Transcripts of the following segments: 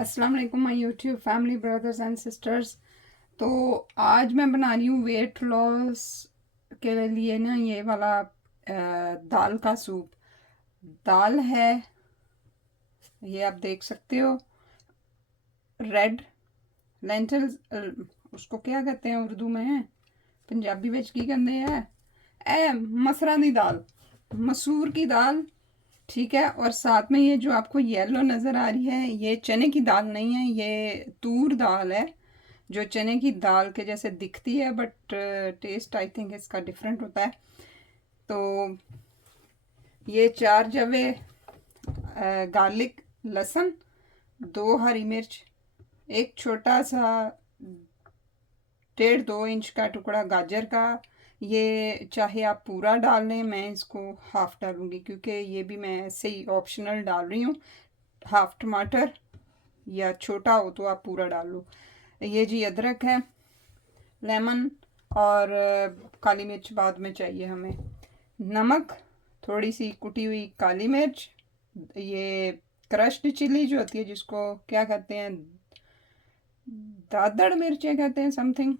अस्सलाम वालेकुम my YouTube family brothers and sisters. तो आज मैं बना रही हूँ वेट लॉस के लिए ना ये वाला दाल का सूप। दाल है, ये आप देख सकते हो, रेड लेंटल्स। उसको क्या कहते हैं उर्दू में, पंजाबी में की कहते हैं मसरा दी दाल, मसूर की दाल। ठीक है, और साथ में ये जो आपको येलो नज़र आ रही है ये चने की दाल नहीं है, ये तूर दाल है जो चने की दाल के जैसे दिखती है, बट टेस्ट आई थिंक इसका डिफरेंट होता है। तो ये 4 जवे गार्लिक, लहसुन, 2 हरी मिर्च, एक छोटा सा 1.5-2 इंच का टुकड़ा गाजर का। ये चाहे आप पूरा डाल लें, मैं इसको हाफ डालूंगी क्योंकि ये भी मैं ऐसे ही ऑप्शनल डाल रही हूँ। हाफ टमाटर, या छोटा हो तो आप पूरा डाल लो। ये जी अदरक है, लेमन, और काली मिर्च बाद में चाहिए हमें, नमक, थोड़ी सी कुटी हुई काली मिर्च, ये क्रश्ड चिली जो होती है जिसको क्या कहते हैं, दादड़ मिर्चें कहते हैं समथिंग।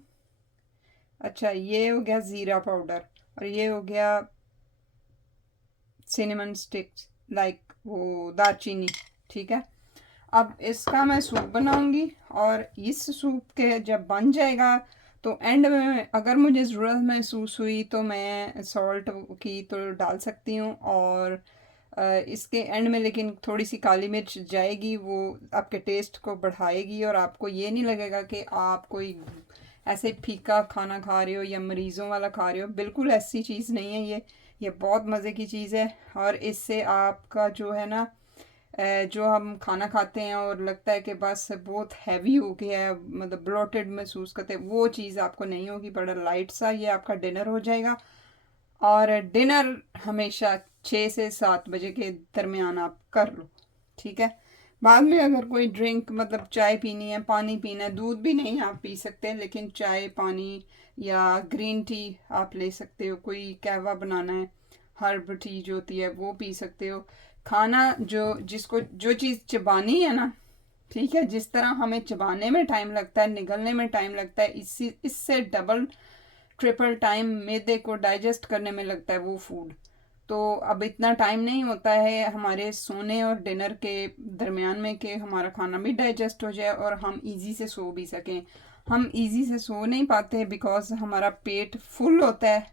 अच्छा, ये हो गया ज़ीरा पाउडर, और ये हो गया सिनेमन स्टिक्स, लाइक वो दालचीनी। ठीक है, अब इसका मैं सूप बनाऊंगी, और इस सूप के जब बन जाएगा तो एंड में अगर मुझे ज़रूरत महसूस हुई तो मैं सॉल्ट की तो डाल सकती हूँ, और इसके एंड में लेकिन थोड़ी सी काली मिर्च जाएगी, वो आपके टेस्ट को बढ़ाएगी, और आपको ये नहीं लगेगा कि आप कोई ऐसे फीका खाना खा रहे हो या मरीज़ों वाला खा रहे हो। बिल्कुल ऐसी चीज़ नहीं है ये बहुत मज़े की चीज़ है। और इससे आपका जो है ना, जो हम खाना खाते हैं और लगता है कि बस बहुत हैवी हो गया है, मतलब ब्लोटेड महसूस करते हैं, वो चीज़ आपको नहीं होगी। बड़ा लाइट सा ये आपका डिनर हो जाएगा। और डिनर हमेशा 6 से 7 बजे के दरमियान आप कर लो। ठीक है, बाद में अगर कोई ड्रिंक मतलब चाय पीनी है, पानी पीना है, दूध भी नहीं आप पी सकते, लेकिन चाय, पानी या ग्रीन टी आप ले सकते हो। कोई कहवा बनाना है, हर्ब टी जो होती है वो पी सकते हो। खाना जो जिसको जो चीज़ चबानी है ना, ठीक है, जिस तरह हमें चबाने में टाइम लगता है, निगलने में टाइम लगता है, इससे डबल ट्रिपल टाइम मैदे को डाइजेस्ट करने में लगता है वो फूड। तो अब इतना टाइम नहीं होता है हमारे सोने और डिनर के दरमियान में कि हमारा खाना भी डाइजेस्ट हो जाए और हम इजी से सो भी सकें। हम इजी से सो नहीं पाते बिकॉज हमारा पेट फुल होता है,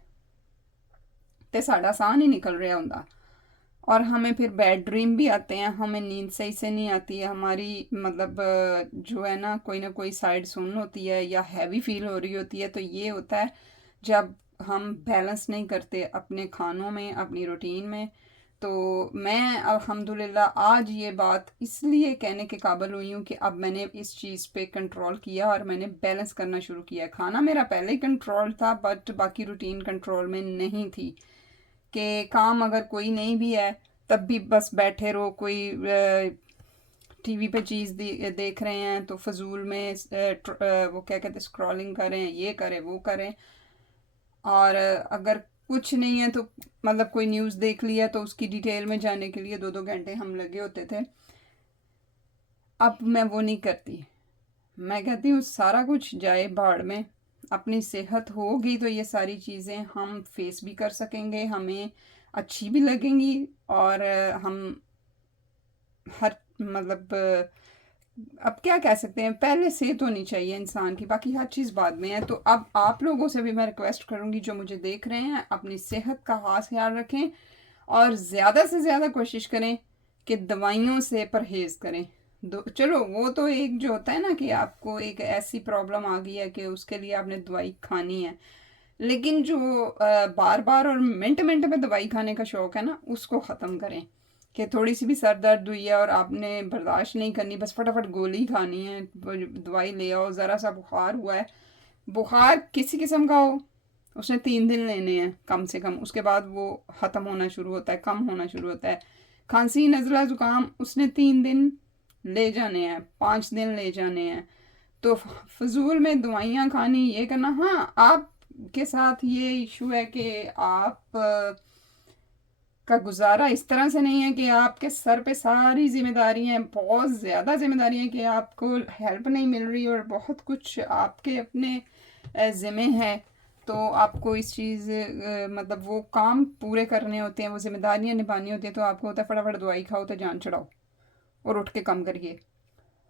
तो साढ़ा साह नहीं निकल रहा होता, और हमें फिर बैड ड्रीम भी आते हैं, हमें नींद सही से नहीं आती है हमारी, मतलब जो है ना कोई साइड सुन होती है या हैवी फील हो रही होती है। तो ये होता है जब हम बैलेंस नहीं करते अपने खानों में, अपनी रूटीन में। तो मैं अल्हम्दुलिल्लाह आज ये बात इसलिए कहने के काबिल हुई हूँ कि अब मैंने इस चीज़ पे कंट्रोल किया और मैंने बैलेंस करना शुरू किया है। खाना मेरा पहले ही कंट्रोल था, बट बाकी रूटीन कंट्रोल में नहीं थी। कि काम अगर कोई नहीं भी है तब भी बस बैठे रहो, कोई टीवी पे चीज़ देख रहे हैं तो फजूल में वो क्या कहते हैं, स्क्रॉलिंग करें, ये करें वो करें। और अगर कुछ नहीं है तो मतलब कोई न्यूज़ देख लिया तो उसकी डिटेल में जाने के लिए 2-2 घंटे हम लगे होते थे। अब मैं वो नहीं करती, मैं कहती हूँ सारा कुछ जाए भाड़ में। अपनी सेहत होगी तो ये सारी चीज़ें हम फेस भी कर सकेंगे, हमें अच्छी भी लगेंगी, और हम हर मतलब अब क्या कह सकते हैं, पहले सेहत होनी चाहिए इंसान की, बाकी हर चीज़ बाद में है। तो अब आप लोगों से भी मैं रिक्वेस्ट करूँगी जो मुझे देख रहे हैं, अपनी सेहत का खास ख्याल रखें, और ज़्यादा से ज़्यादा कोशिश करें कि दवाइयों से परहेज़ करें। दो चलो वो तो एक जो होता है ना कि आपको एक ऐसी प्रॉब्लम आ गई है कि उसके लिए आपने दवाई खानी है, लेकिन जो बार बार और मिनट मिनट में दवाई खाने का शौक़ है ना, उसको ख़त्म करें। कि थोड़ी सी भी सर दर्द हुई है और आपने बर्दाश्त नहीं करनी, बस फटाफट गोली खानी है, दवाई ले आओ। ज़रा सा बुखार हुआ है, बुखार किसी किस्म का हो, उसने 3 दिन लेने हैं कम से कम, उसके बाद वो ख़त्म होना शुरू होता है, कम होना शुरू होता है। खांसी, नज़ला, ज़ुकाम, उसने 3 दिन ले जाने हैं, 5 दिन ले जाने हैं। तो फजूल में दवाइयाँ खानी, ये करना। हाँ, आपके साथ ये इशू है कि आप का गुजारा इस तरह से नहीं है कि आपके सर पे सारी जिम्मेदारियां हैं, बहुत ज़्यादा जिम्मेदारियां हैं कि आपको हेल्प नहीं मिल रही और बहुत कुछ आपके अपने ज़िम्मे है। तो आपको इस चीज़ मतलब वो काम पूरे करने होते हैं, वो जिम्मेदारियां निभानी होती हैं, तो आपको होता है फटाफट दवाई खाओ तो जान चढ़ाओ और उठ के काम करिए।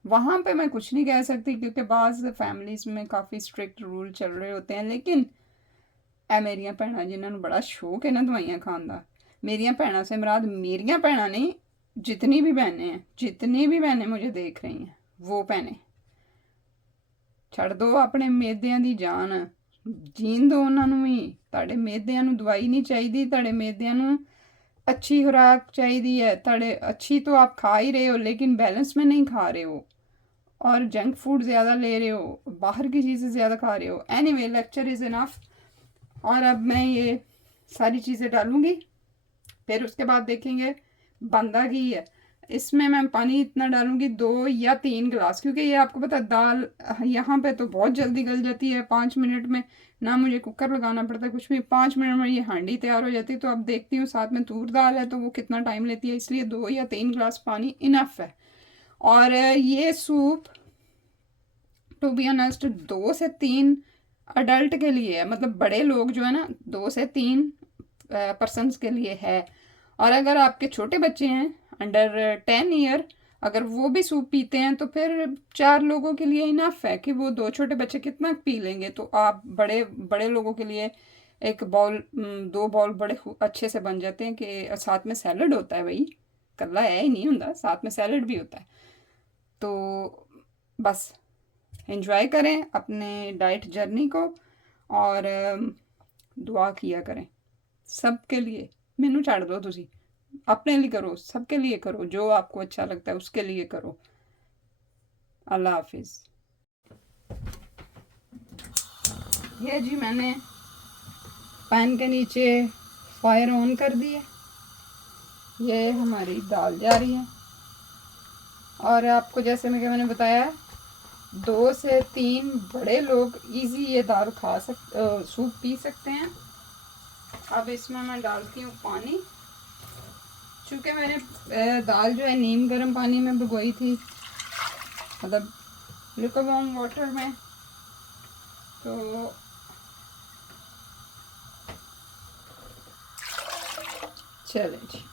वहाँ पे मैं कुछ नहीं कह सकती क्योंकि बाज़ फैमिलीज़ में काफ़ी स्ट्रिक्ट रूल चल रहे होते हैं, लेकिन ए मेरियां भैनां जिन्होंने बड़ा शौक है ना दवाइयां खान का, मेरियां भैनां से मुराद मेरियां भैनां नहीं, जितनी भी बहनें हैं, जितनी भी बहनें मुझे देख रही हैं वो भैनें, ਛੱਡ ਦੋ ਆਪਣੇ ਮੇਦਿਆਂ ਦੀ ਜਾਨ, ਜੀਣ ਦਿਓ ਉਹਨਾਂ ਨੂੰ ਵੀ। ਤੁਹਾਡੇ ਮੇਦਿਆਂ ਨੂੰ ਦਵਾਈ नहीं चाहिए, ਤੁਹਾਡੇ ਮੇਦਿਆਂ ਨੂੰ अच्छी खुराक चाहिए है। ਤੁਹਾਡੇ अच्छी तो आप खा ही रहे हो लेकिन बैलेंस में नहीं खा रहे हो और जंक फूड ज़्यादा ले रहे हो, बाहर की चीज़ें ज़्यादा खा रहे हो। Anyway lecture is enough. और अब मैं ये सारी चीज़ें डालूँगी, फिर उसके बाद देखेंगे बनता की है। इसमें मैं पानी इतना डालूँगी 2 या 3 गिलास, क्योंकि ये आपको पता है दाल यहाँ पे तो बहुत जल्दी गल जाती है, 5 मिनट में, ना मुझे कुकर लगाना पड़ता है कुछ भी, 5 मिनट में ये हांडी तैयार हो जाती है। तो अब देखती हूँ साथ में तूर दाल है तो वो कितना टाइम लेती है, इसलिए 2 या 3 गिलास पानी इनफ है। और ये सूप टू बी ऑनेस्ट 2 से 3 अडल्ट के लिए है, मतलब बड़े लोग जो है ना 2 से 3 पर्सनस के लिए है। और अगर आपके छोटे बच्चे हैं अंडर 10 ईयर, अगर वो भी सूप पीते हैं तो फिर 4 लोगों के लिए इनफ है कि वो 2 छोटे बच्चे कितना पी लेंगे। तो आप बड़े बड़े लोगों के लिए एक बाउल 2 बाउल बड़े अच्छे से बन जाते हैं। कि साथ में सैलड होता है, भाई कल्ला है ही नहीं होता, साथ में सैलड भी होता है। तो बस एंजॉय करें अपने डाइट जर्नी को और दुआ किया करें सबके लिए। मैनू छड़ दो, तुसी अपने लिए करो, सबके लिए करो, जो आपको अच्छा लगता है उसके लिए करो। अल्लाह हाफिज़। ये जी मैंने पैन के नीचे फायर ऑन कर दी है, ये हमारी दाल जा रही है। और आपको जैसे मैंने बताया 2 से 3 बड़े लोग इजी ये दाल खा सूप पी सकते हैं। अब इसमें मैं डालती हूँ पानी, चूँकि मैंने दाल जो है नीम गर्म पानी में भिगोई थी, मतलब लुकेवार्म वाटर में। तो चलें जी,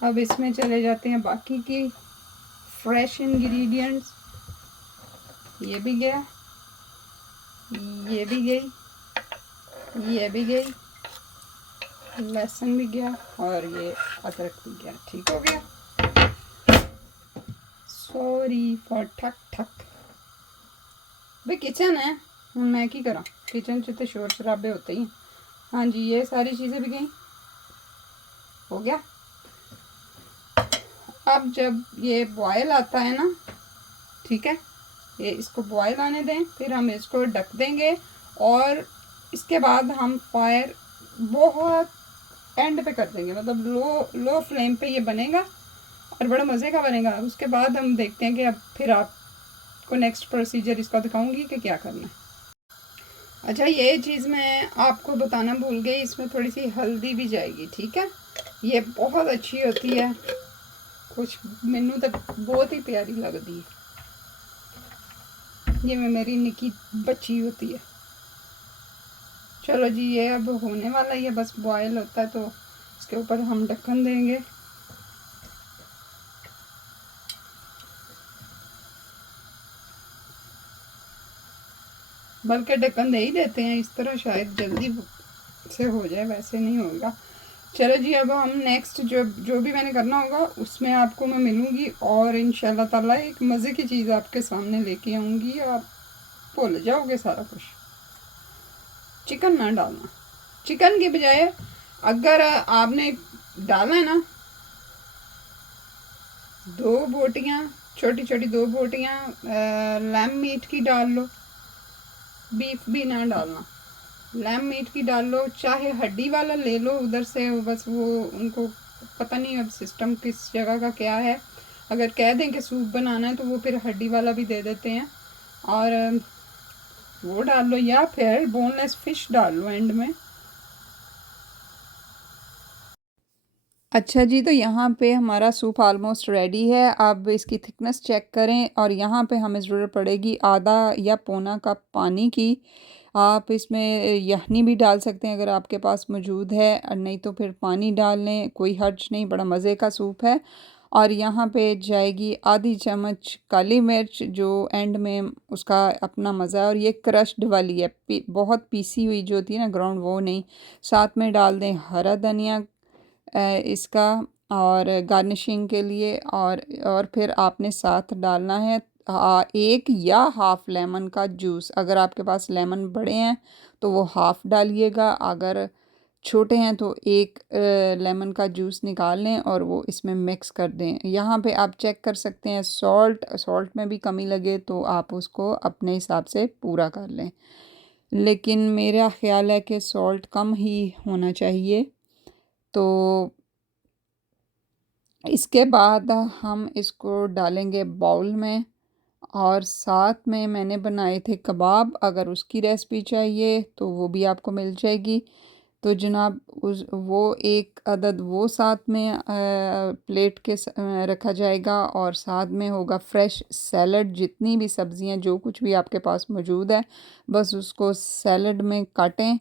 अब इसमें चले जाते हैं बाकी की फ्रेश इंग्रेडिएंट्स। ये भी गया, ये भी गई, ये भी गई, लहसुन भी गया और ये अदरक भी गया। ठीक हो गया। सॉरी फॉर ठक ठक। भाई किचन है, हूँ मैं की करा, किचन च तो शोर शराबे होते ही। हाँ जी, ये सारी चीज़ें भी गई, हो गया। अब जब ये बॉयल आता है ना, ठीक है, ये इसको बॉयल आने दें, फिर हम इसको ढक देंगे और इसके बाद हम फायर बहुत एंड पे कर देंगे, मतलब लो फ्लेम पे ये बनेगा और बड़ा मज़े का बनेगा। उसके बाद हम देखते हैं कि अब फिर आपको नेक्स्ट प्रोसीजर इसका दिखाऊंगी कि क्या करना है। अच्छा, ये चीज़ मैं आपको बताना भूल गई, इसमें थोड़ी सी हल्दी भी जाएगी, ठीक है। ये बहुत अच्छी होती है, कुछ मैनू तो बहुत ही प्यारी लगती है। ये मेरी निकी बच्ची होती है। चलो जी, ये अब होने वाला ही है, बस बॉयल होता है तो इसके ऊपर हम ढक्कन देंगे। बल्कि ढक्कन दे ही देते हैं, इस तरह शायद जल्दी से हो जाए, वैसे नहीं होगा। चलो जी, अब हम नेक्स्ट जो भी मैंने करना होगा उसमें आपको मैं मिलूँगी और इंशाल्लाह ताला एक मज़े की चीज़ आपके सामने लेके आऊँगी। आप भूल जाओगे सारा कुछ। चिकन ना डालना, चिकन के बजाय अगर आपने डाला है ना 2 बोटियाँ, छोटी छोटी 2 बोटियाँ लैम मीट की डाल लो, बीफ भी ना डालना, लैम मीट की डाल लो, चाहे हड्डी वाला ले लो उधर से। बस वो उनको पता नहीं अब सिस्टम किस जगह का क्या है, अगर कह दें कि सूप बनाना है तो वो फिर हड्डी वाला भी दे देते हैं और वो डाल लो, या फिर बोनलेस फिश डाल लो एंड में। अच्छा जी, तो यहाँ पे हमारा सूप ऑलमोस्ट रेडी है। अब इसकी थिकनेस चेक करें और यहाँ पे हमें ज़रूरत पड़ेगी आधा या पौना कप पानी की। आप इसमें यखनी भी डाल सकते हैं अगर आपके पास मौजूद है, और नहीं तो फिर पानी डाल लें, कोई हर्ज नहीं, बड़ा मज़े का सूप है। और यहाँ पे जाएगी आधी चम्मच काली मिर्च, जो एंड में उसका अपना मज़ा है, और ये क्रश्ड वाली है, बहुत पीसी हुई जो होती है ना ग्राउंड, वो नहीं। साथ में डाल दें हरा धनिया इसका, और गार्निशिंग के लिए। और फिर आपने साथ डालना है एक या हाफ़ लेमन का जूस। अगर आपके पास लेमन बड़े हैं तो वो हाफ़ डालिएगा, अगर छोटे हैं तो एक लेमन का जूस निकाल लें और वो इसमें मिक्स कर दें। यहाँ पे आप चेक कर सकते हैं सॉल्ट में भी कमी लगे तो आप उसको अपने हिसाब से पूरा कर लें, लेकिन मेरा ख़्याल है कि सॉल्ट कम ही होना चाहिए। तो इसके बाद हम इसको डालेंगे बाउल में, और साथ में मैंने बनाए थे कबाब, अगर उसकी रेसिपी चाहिए तो वो भी आपको मिल जाएगी। तो जनाब उस वो एक अदद वो साथ में प्लेट के रखा जाएगा, और साथ में होगा फ्रेश सैलड, जितनी भी सब्जियां जो कुछ भी आपके पास मौजूद है बस उसको सैलड में काटें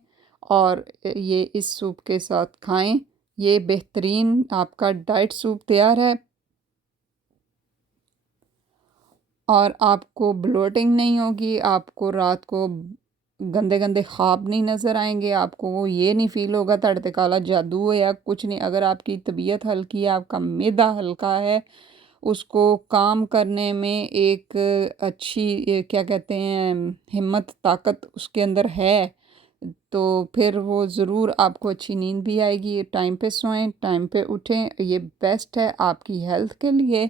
और ये इस सूप के साथ खाएं। ये बेहतरीन आपका डाइट सूप तैयार है, और आपको ब्लोटिंग नहीं होगी, आपको रात को गंदे गंदे ख्वाब नहीं नज़र आएंगे, आपको वो ये नहीं फ़ील होगा तड़ते काला जादू है या कुछ नहीं। अगर आपकी तबीयत हल्की है, आपका मैदा हल्का है, उसको काम करने में एक अच्छी क्या कहते हैं हिम्मत ताकत उसके अंदर है, तो फिर वो ज़रूर आपको अच्छी नींद भी आएगी। टाइम पे सोएं, टाइम पे उठें, ये बेस्ट है आपकी हेल्थ के लिए।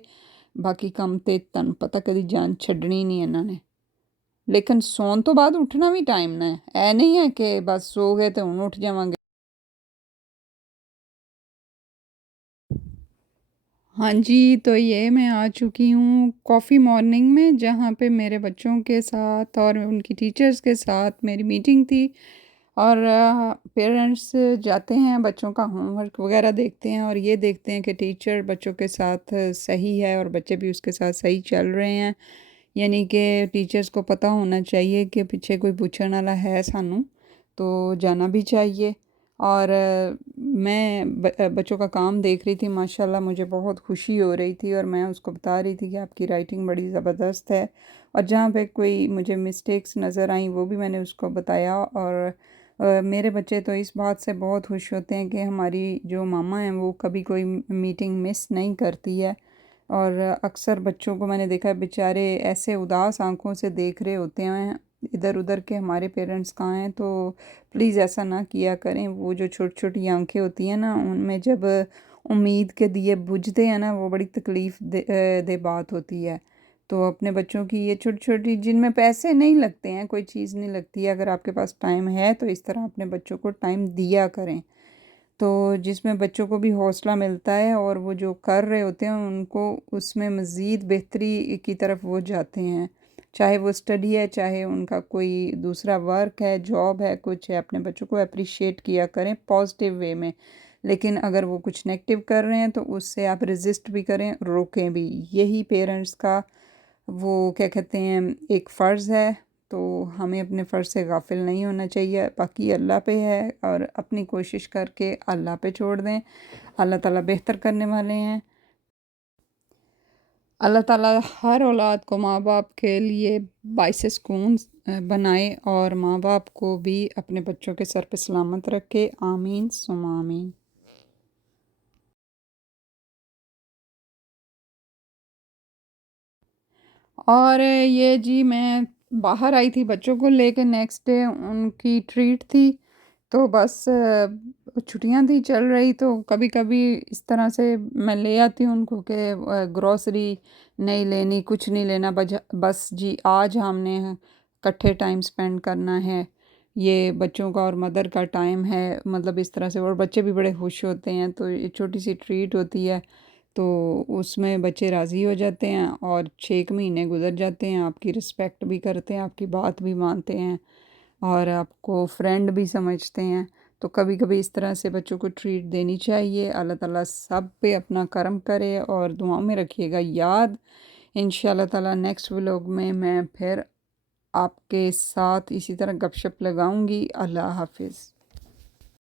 बाकी काम ते तन पता कदी जान छड्डनी नहीं इन्होंने, लेकिन सौन तो बाद उठना भी टाइम ना है, ऐ नहीं है कि बस सो गए तो हुण उठ जावांगे। हाँ जी, तो ये मैं आ चुकी हूँ कॉफ़ी मॉर्निंग में, जहाँ पे मेरे बच्चों के साथ और उनकी टीचर्स के साथ मेरी मीटिंग थी। और पेरेंट्स जाते हैं, बच्चों का होमवर्क वगैरह देखते हैं और ये देखते हैं कि टीचर बच्चों के साथ सही है और बच्चे भी उसके साथ सही चल रहे हैं। यानी कि टीचर्स को पता होना चाहिए कि पीछे कोई पूछने वाला है सानू, तो जाना भी चाहिए। और मैं बच्चों का काम देख रही थी, माशाल्लाह मुझे बहुत खुशी हो रही थी, और मैं उसको बता रही थी कि आपकी राइटिंग बड़ी ज़बरदस्त है। और जहाँ पे कोई मुझे मिस्टेक्स नज़र आई वो भी मैंने उसको बताया। और मेरे बच्चे तो इस बात से बहुत खुश होते हैं कि हमारी जो मामा हैं वो कभी कोई मीटिंग मिस नहीं करती है। और अक्सर बच्चों को मैंने देखा है बेचारे ऐसे उदास आंखों से देख रहे होते हैं इधर उधर के हमारे पेरेंट्स कहाँ हैं। तो प्लीज़ ऐसा ना किया करें। वो जो छोटी छोटी आंखें होती हैं ना, उनमें जब उम्मीद के दिए बुझते हैं ना, वो बड़ी तकलीफ़ दे बात होती है। तो अपने बच्चों की ये छोटी छोटी, जिनमें पैसे नहीं लगते हैं, कोई चीज़ नहीं लगती है, अगर आपके पास टाइम है तो इस तरह अपने बच्चों को टाइम दिया करें, तो जिसमें बच्चों को भी हौसला मिलता है और वो जो कर रहे होते हैं उनको उसमें मज़ीद बेहतरी की तरफ वो जाते हैं। चाहे वो स्टडी है, चाहे उनका कोई दूसरा वर्क है, जॉब है, कुछ है, अपने बच्चों को अप्रिशिएट किया करें पॉजिटिव वे में। लेकिन अगर वो कुछ नेगेटिव कर रहे हैं तो उससे आप रेजिस्ट भी करें, रोकें भी। यही पेरेंट्स का वो क्या कहते हैं एक फ़र्ज़ है। तो हमें अपने फ़र्ज़ से गाफिल नहीं होना चाहिए। बाकी अल्लाह पे है, और अपनी कोशिश करके अल्लाह पे छोड़ दें। अल्लाह ताला बेहतर करने वाले हैं। अल्लाह ताला हर औलाद को माँ बाप के लिए बाइस सुकून बनाए, और माँ बाप को भी अपने बच्चों के सर पे सलामत रखे। आमीन सुमा आमीन। और ये जी मैं बाहर आई थी बच्चों को लेके, नेक्स्ट डे उनकी ट्रीट थी। तो बस छुट्टियां थी चल रही, तो कभी कभी इस तरह से मैं ले आती हूँ उनको कि ग्रॉसरी नहीं लेनी, कुछ नहीं लेना, बस जी आज हमने इकट्ठे टाइम स्पेंड करना है, ये बच्चों का और मदर का टाइम है, मतलब इस तरह से। और बच्चे भी बड़े खुश होते हैं, तो ये छोटी सी ट्रीट होती है, तो उसमें बच्चे राज़ी हो जाते हैं, और 6 महीने गुजर जाते हैं, आपकी रिस्पेक्ट भी करते हैं, आपकी बात भी मानते हैं, और आपको फ्रेंड भी समझते हैं। तो कभी कभी इस तरह से बच्चों को ट्रीट देनी चाहिए। अल्लाह ताला सब पे अपना करम करे और दुआओं में रखिएगा याद। इंशाल्लाह ताला नेक्स्ट व्लॉग में मैं फिर आपके साथ इसी तरह गपशप लगाऊंगी। अल्लाह हाफिज़।